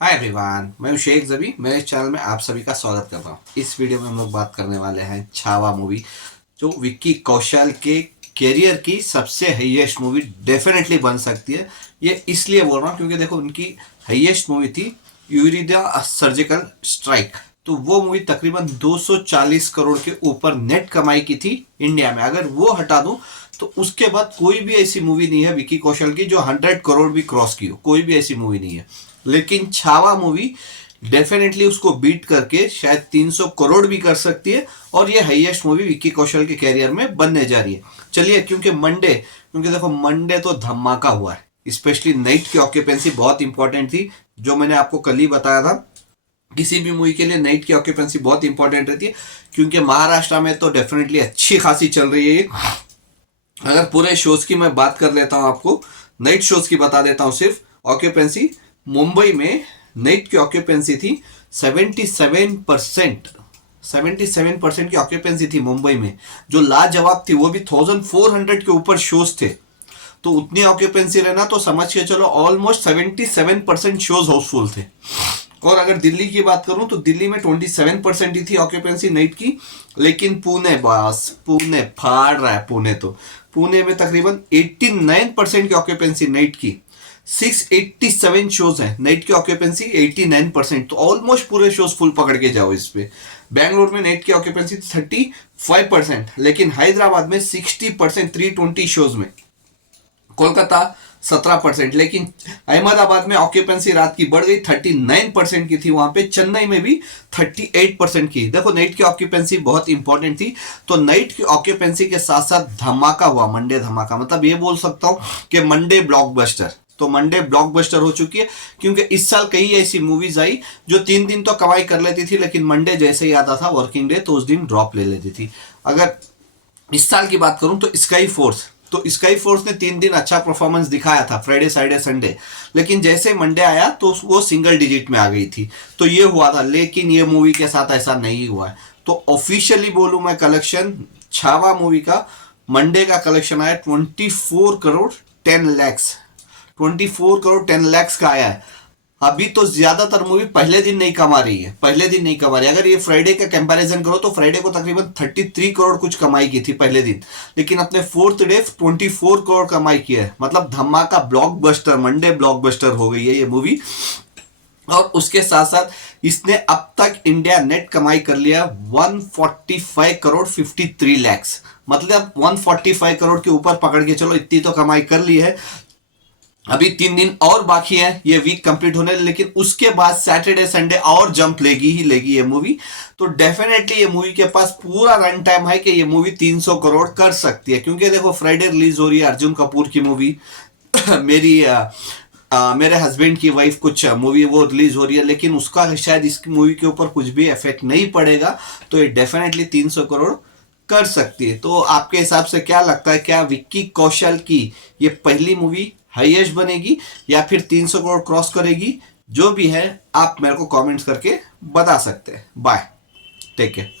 Hi everyone, मैं हूं शेख जबी। मेरे चैनल में आप सभी का स्वागत करता हूं। इस वीडियो में हम लोग बात करने वाले हैं छावा मूवी, जो विक्की कौशल के कैरियर की सबसे हाईएस्ट मूवी डेफिनेटली बन सकती है। ये इसलिए बोल रहा हूँ क्योंकि देखो, उनकी हाईएस्ट मूवी थी यूरिया सर्जिकल स्ट्राइक। तो वो मूवी तकरीबन 240 करोड़ के ऊपर नेट कमाई की थी इंडिया में। अगर वो हटा दूं तो उसके बाद कोई भी ऐसी मूवी नहीं है विक्की कौशल की जो 100 करोड़ भी क्रॉस की हो। कोई भी ऐसी मूवी नहीं है। लेकिन छावा मूवी डेफिनेटली उसको बीट करके शायद 300 करोड़ भी कर सकती है, और ये हाईएस्ट मूवी विक्की कौशल के कैरियर में बनने जा रही है। चलिए, क्योंकि देखो मंडे तो धमाका हुआ है। स्पेशली नाइट की ऑक्यूपेंसी बहुत इंपॉर्टेंट थी, जो मैंने आपको कल ही बताया था। किसी भी मूवी के लिए नाइट की ऑक्यूपेंसी बहुत इंपॉर्टेंट रहती है, क्योंकि महाराष्ट्र में तो डेफिनेटली अच्छी खासी चल रही है। अगर पूरे शोज की मैं बात कर लेता हूँ, आपको नाइट शोज की बता देता हूँ सिर्फ ऑक्यूपेंसी। मुंबई में नाइट की ऑक्यूपेंसी थी 77%। 77% की ऑक्यूपेंसी थी मुंबई में, जो लाजवाब थी। वो भी 1400 के ऊपर शोज थे। तो उतनी ऑक्यूपेंसी रहना तो समझ के चलो ऑलमोस्ट 77% शोज हाउसफुल थे। और अगर दिल्ली की बात करूं तो दिल्ली में 27% ही थी ऑक्यूपेंसी नाइट की। लेकिन पुणे, बस पुणे फाड़ रहा है। पुणे में तकरीबन 89% की ऑक्यूपेंसी नाइट की। 687 शोज हैं, नाइट की ऑक्यूपेंसी 89%। तो ऑलमोस्ट पूरे शोज फुल पकड़ के जाओ इस पे। बैंगलोर में नाइट की ऑक्यूपेंसी 35%, लेकिन हैदराबाद में 60%, 320 शोज में। कोलकाता 17%, लेकिन अहमदाबाद में ऑक्यूपेंसी रात की बढ़ गई, 39% की थी वहां पे। चेन्नई में भी 38% की। देखो, नाइट की ऑक्यूपेंसी बहुत इंपॉर्टेंट थी। तो नाइट की ऑक्यूपेंसी के साथ साथ धमाका हुआ, मंडे धमाका। मतलब ये बोल सकता हूं कि मंडे ब्लॉकबस्टर। तो मंडे ब्लॉकबस्टर हो चुकी है, क्योंकि इस साल कई ऐसी मूवीज आई जो 3 दिन तो कमाई कर लेती थी, लेकिन मंडे जैसे ही आता था वर्किंग डे तो उस दिन ड्रॉप ले लेती थी। अगर इस साल की बात करूं तो स्काई फोर्स ने 3 दिन अच्छा परफॉर्मेंस दिखाया था, फ्राइडे सैटरडे संडे। लेकिन जैसे मंडे आया तो वो सिंगल डिजिट में आ गई थी। तो ये हुआ था, लेकिन ये मूवी के साथ ऐसा नहीं हुआ है। तो ऑफिशियली बोलूं मैं, कलेक्शन छावा मूवी का मंडे का कलेक्शन आया 24 करोड़ 10 लाख। 24 करोड़ 10 लाख का आया है। अभी तो ज्यादातर मूवी पहले दिन नहीं कमा रही है, अगर ये फ्राइडे का कंपैरिजन करो तो फ्राइडे को तकरीबन 33 करोड़ कुछ कमाई की थी पहले दिन। लेकिन अपने फोर्थ डे 24 करोड़ कमाई की है। मतलब धमाका, ब्लॉकबस्टर, मंडे ब्लॉकबस्टर हो गई है ये मूवी। और उसके साथ साथ इसने अब तक इंडिया नेट कमाई कर लिया 145 करोड़ 53 लाख। मतलब 145 करोड़ के ऊपर पकड़ के चलो, इतनी तो कमाई कर ली है। अभी 3 दिन और बाकी है ये वीक कंप्लीट होने, लेकिन उसके बाद सैटरडे संडे और जंप लेगी ये मूवी। तो डेफिनेटली ये मूवी के पास पूरा रन टाइम है कि ये मूवी 300 करोड़ कर सकती है। क्योंकि देखो, फ्राइडे रिलीज हो रही है अर्जुन कपूर की मूवी। मेरे हस्बैंड की वाइफ कुछ मूवी वो रिलीज हो रही है, लेकिन उसका शायद इस मूवी के ऊपर कुछ भी इफेक्ट नहीं पड़ेगा। तो ये डेफिनेटली 300 करोड़ कर सकती है। तो आपके हिसाब से क्या लगता है, क्या विक्की कौशल की ये पहली मूवी हाईएस्ट बनेगी या फिर 300 करोड़ क्रॉस करेगी? जो भी है आप मेरे को कमेंट्स करके बता सकते हैं। Bye, take care.